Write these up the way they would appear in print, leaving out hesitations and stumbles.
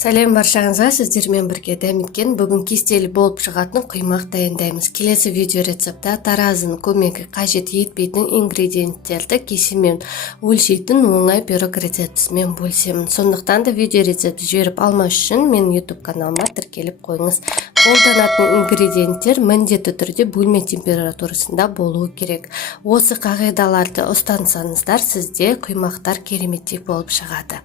Сәлем баршаңызға, сіздермен бірге дәметкен бүгін кестелі болып шығатын құймақ дайындаймыз. Келесі видео рецептта таразының көмегі қажет етпейтін ингредиенттерді кесемен өлшейтін оңай пирог рецептісімен бөлісемін. Сондықтан да видео рецепті жіберіп алмас үшін мен YouTube каналыма тіркеліп қойыңыз. Қолданатын ингредиенттер міндетті түрде бөлме температурасында болуы керек. Осы қағидаларды ұстансаңыздар, сізде құймақтар кереметтей болып шығады.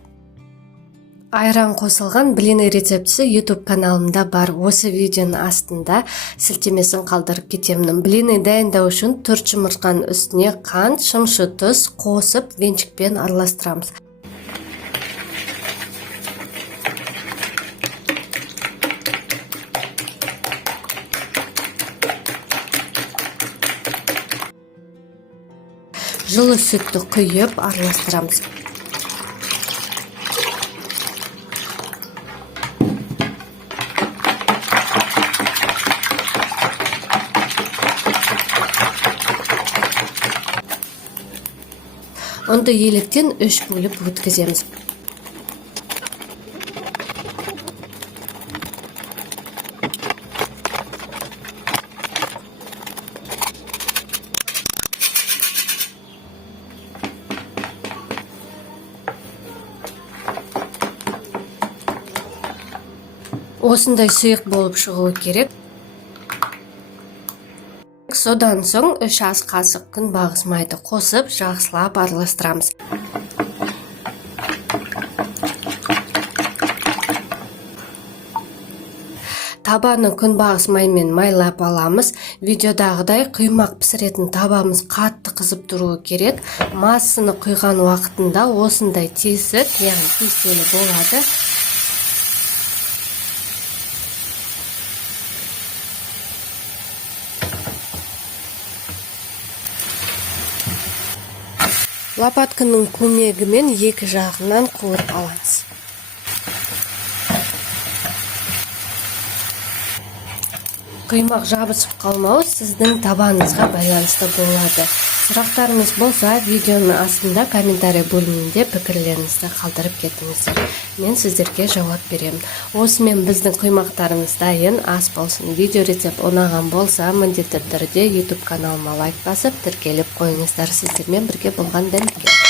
Айран қосылған блины рецептісі YouTube каналымда бар. Осы видеоның астында сілтемесін қалдырып кетемін. Блины дайындау үшін 4 жұмыртқаның үстіне қант, шымшы тұз қосып венчикпен араластырамыз. Жылы сүтті құйып араластырамыз. Онды електен 3 бөліп өткіземіз. Осындай сұйық болып шығуы керек. Содан соң 3 ас қасық күнбағыс майды қосып, жақсылап араластырамыз. Табаны күнбағыс маймен майлап аламыз. Видеодағыдай құймақ пісіретін табамыз қатты қызып тұруы керек. Массаны құйған уақытында осындай тесік, яғни кестелі болады. Лопатканың көмегімен екі жағынан қуырып аламыз. Құймақ жабысып қалмауы сіздің табаныңызға байланысты болады. Сұрақтарыңыз болса, видеоның астында комментарий бөлімінде пікірлеріңізді қалдырып кетіңіздер. Мен сіздерге жауап беремін. Осымен біздің құймақтарымыз дайын. Ас болсын. Видео рецепт ұнаған болса, міндетті түрде YouTube каналыма лайк басып, тіркеліп қойыңыздар. Сіздермен бірге болған дәметкен.